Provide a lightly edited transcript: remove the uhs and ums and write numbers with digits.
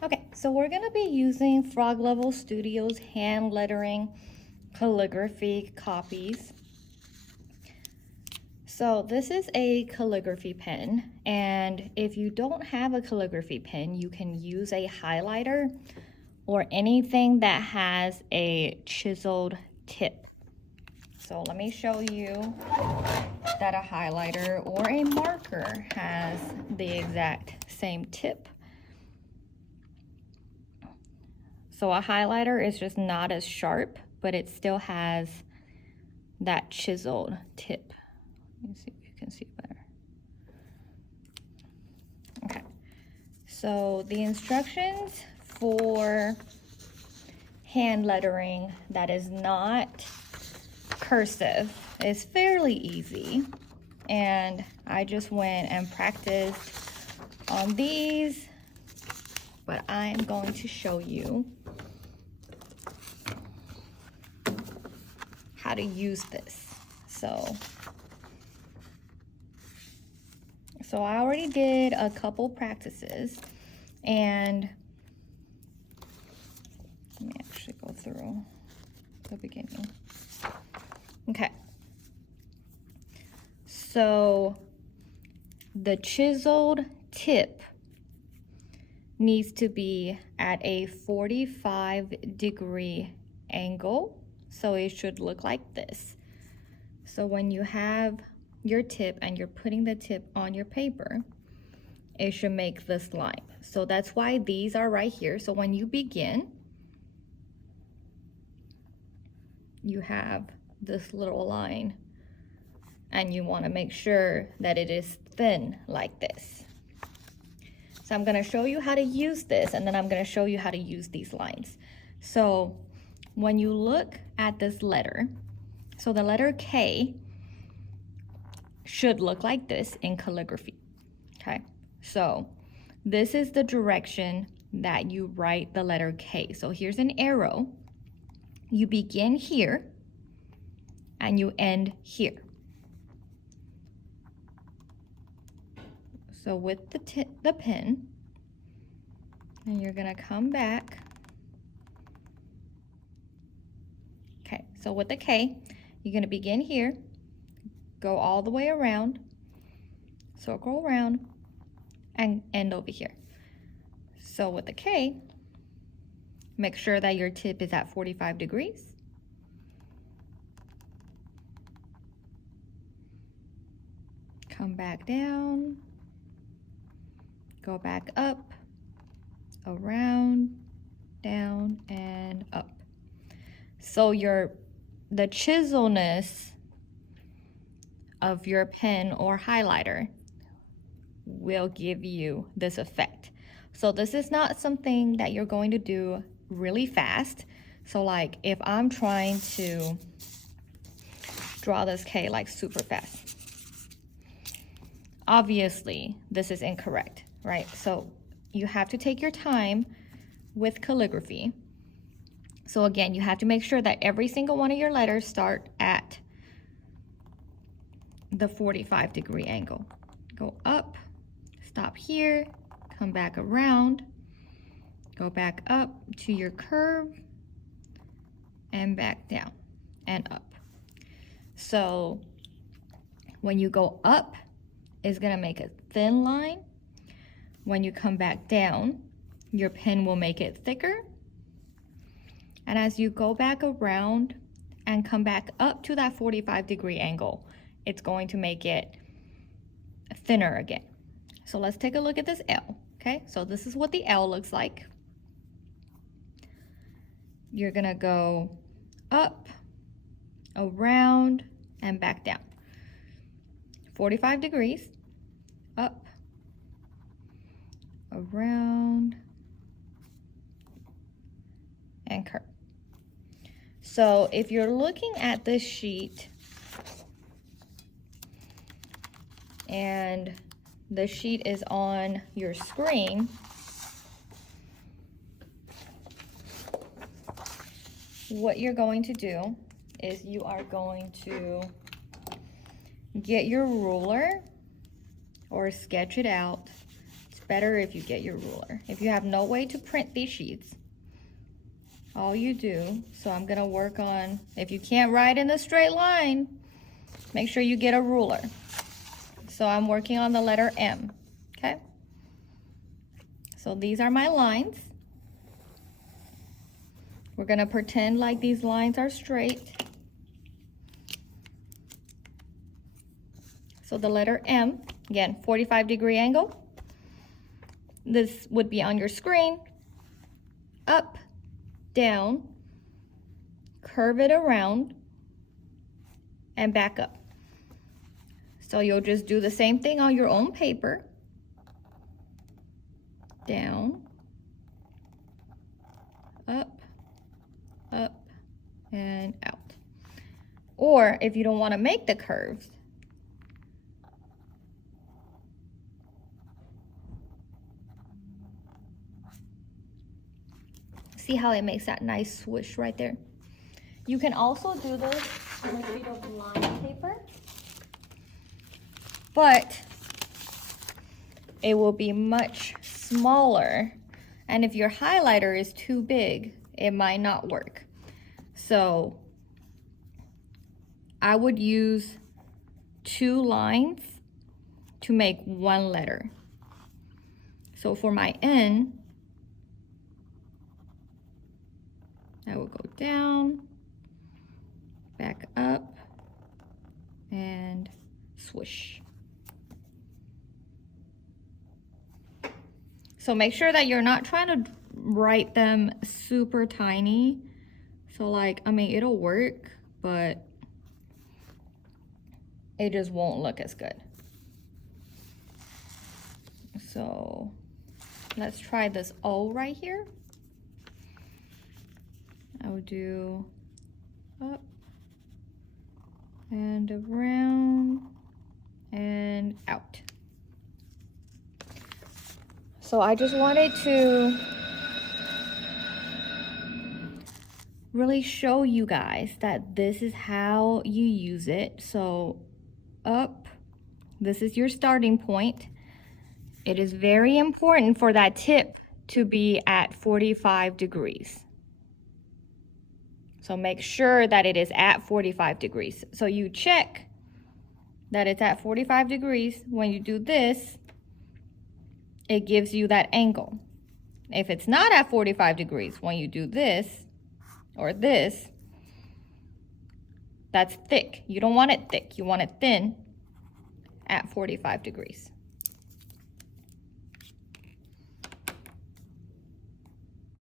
Okay, so we're gonna be using Frog Level Studios hand lettering calligraphy copies. So this is a calligraphy pen, and if you don't have a calligraphy pen, you can use a highlighter or anything that has a chiseled tip. So let me show you that a highlighter or a marker has the exact same tip. So a highlighter is just not as sharp, but it still has that chiseled tip. Let me see if you can see better. Okay, so the instructions for hand lettering that is not cursive is fairly easy, and I just went and practiced on these, but I am going to show you how to use this. So I already did a couple practices, and let me actually go through the beginning. Okay, so the chiseled tip needs to be at a 45-degree angle, so it should look like this. So when you have your tip and you're putting the tip on your paper, it should make this line. So that's why these are right here. So when you begin, you have this little line, and you want to make sure that it is thin like this. So I'm going to show you how to use this, and then I'm going to show you how to use these lines. So when you look at this letter, so the letter K should look like this in calligraphy. Okay, so this is the direction that you write the letter K. So here's an arrow. You begin here and you end here. So with the pen, and you're gonna come back. Okay, so with the K, you're gonna begin here, go all the way around, circle around, and end over here. So with the K, make sure that your tip is at 45 degrees. Come back down, go back up, around, down, and up. So the chiselness of your pen or highlighter will give you this effect. So this is not something that you're going to do really fast. So like if I'm trying to draw this K like super fast, obviously this is incorrect, right? So you have to take your time with calligraphy. So again, you have to make sure that every single one of your letters start at the 45-degree angle. Go up, stop here, come back around, go back up to your curve, and back down and up. So when you go up, it's gonna make a thin line. When you come back down, your pen will make it thicker. And as you go back around and come back up to that 45-degree angle, it's going to make it thinner again. So let's take a look at this L, okay? So this is what the L looks like. You're gonna go up, around, and back down. 45 degrees, up, around, and curve. So if you're looking at this sheet and the sheet is on your screen, what you're going to do is you are going to get your ruler or sketch it out better if you get your ruler. If you have no way to print these sheets, all you do, so I'm gonna work on, if you can't write in a straight line, make sure you get a ruler. So I'm working on the letter M, okay? So these are my lines. We're gonna pretend like these lines are straight. So the letter M, again, 45-degree angle. This would be on your screen. Up, down, curve it around, and back up. So you'll just do the same thing on your own paper. Down, up, up, and out. Or if you don't want to make the curves, see how it makes that nice swoosh right there? You can also do this on a sheet of line paper, but it will be much smaller. And if your highlighter is too big, it might not work. So I would use 2 lines to make 1 letter. So for my N, I will go down, back up, and swoosh. So make sure that you're not trying to write them super tiny. So like, I mean, it'll work, but it just won't look as good. So let's try this O right here. I will do up and around and out. So I just wanted to really show you guys that this is how you use it. So up, this is your starting point. It is very important for that tip to be at 45 degrees. So make sure that it is at 45 degrees. So you check that it's at 45 degrees. When you do this, it gives you that angle. If it's not at 45 degrees, when you do this or this, that's thick. You don't want it thick, you want it thin at 45 degrees.